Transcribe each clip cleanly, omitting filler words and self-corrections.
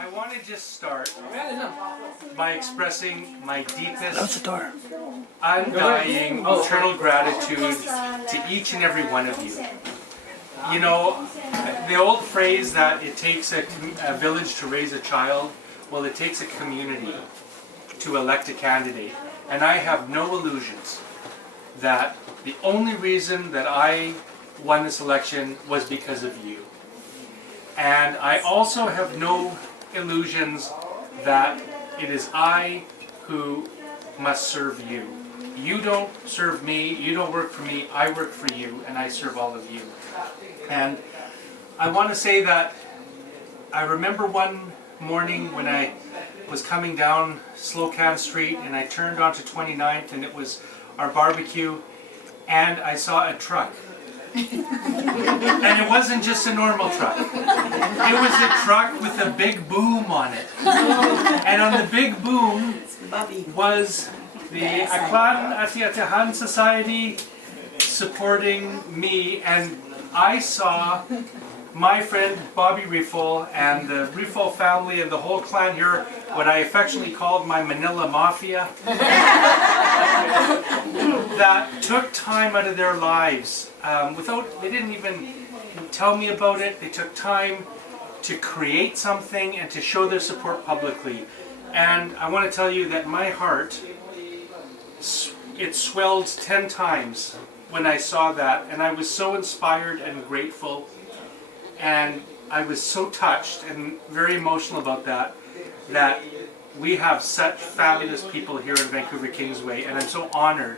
I want to just start by expressing my deepest, undying, eternal gratitude to each and every one of you. You know, the old phrase that it takes a village to raise a child, well, it takes a community to elect a candidate. And I have no illusions that the only reason that I won this election was because of you. And I also have no illusions that it is I who must serve you. You don't serve me, you don't work for me, I work for you, and I serve all of you. And I want to say that I remember one morning when I was coming down Slocan Street and I turned onto 29th and it was our barbecue and I saw a truck. And it wasn't just a normal truck. It was a truck with a big boom on it. And on the big boom was the Aklan Atiatahan Society supporting me, and I saw my friend Bobby Riffle and the Riffle family and the whole clan here, what I affectionately called my Manila Mafia, that took time out of their lives. They didn't even tell me about it. They took time to create something and to show their support publicly. And I want to tell you that my heart, it swelled 10 times when I saw that, and I was so inspired and grateful. And I was so touched and very emotional about that we have such fabulous people here in Vancouver Kingsway, and I'm so honored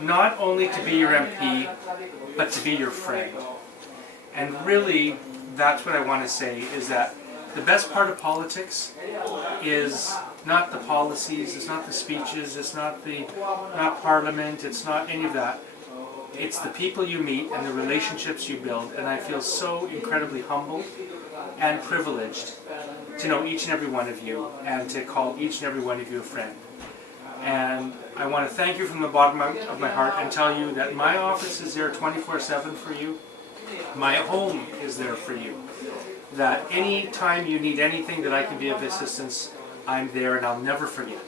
not only to be your MP, but to be your friend. And really, that's what I want to say, is that the best part of politics is not the policies, it's not the speeches, it's not Parliament, it's not any of that. It's the people you meet and the relationships you build, and I feel so incredibly humbled and privileged to know each and every one of you and to call each and every one of you a friend. And I want to thank you from the bottom of my heart and tell you that my office is there 24/7 for you. My home is there for you. That any time you need anything that I can be of assistance, I'm there, and I'll never forget.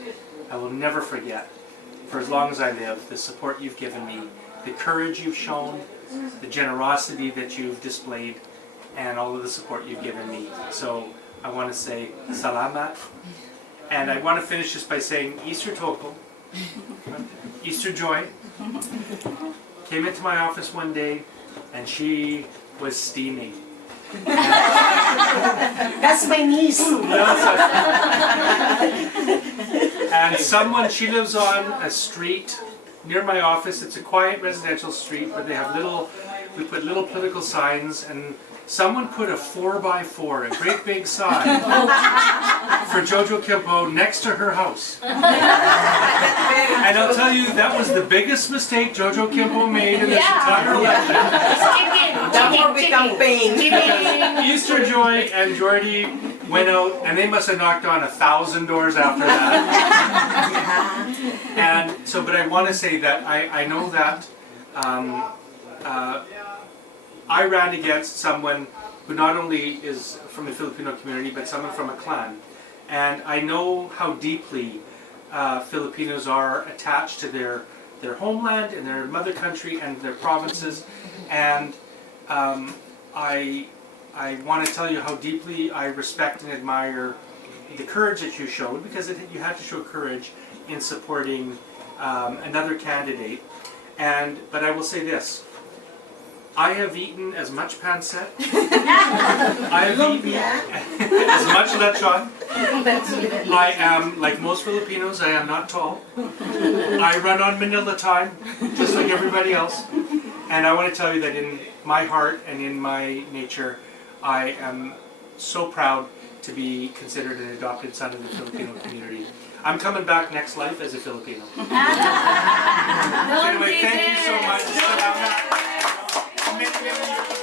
I will never forget, for as long as I live, the support you've given me, the courage you've shown, the generosity that you've displayed, and all of the support you've given me. So I want to say salamat. And I want to finish just by saying Easter Toko, Easter Joy, came into my office one day and she was steaming. That's my niece. And she lives on a street near my office. It's a quiet residential street, but they have we put little political signs, and someone put a 4x4, a great big sign, for Jojo Kimpo next to her house. And I'll tell you, that was the biggest mistake Jojo Kimpo made in this entire election. Easter Joy and Jordy went out, and they must have knocked on 1,000 doors after that. And so, but I want to say that I know that I ran against someone who not only is from the Filipino community, but someone from Aklan. And I know how deeply Filipinos are attached to their homeland and their mother country and their provinces. And I want to tell you how deeply I respect and admire the courage that you showed, because you had to show courage in supporting another candidate. But I will say this. I have eaten as much pancit, I have eaten as much lechon. I am, like most Filipinos, I am not tall. I run on Manila time, just like everybody else. And I want to tell you that in my heart and in my nature, I am so proud to be considered an adopted son of the Filipino community. I'm coming back next life as a Filipino. Anyway, thank you so much. Many years.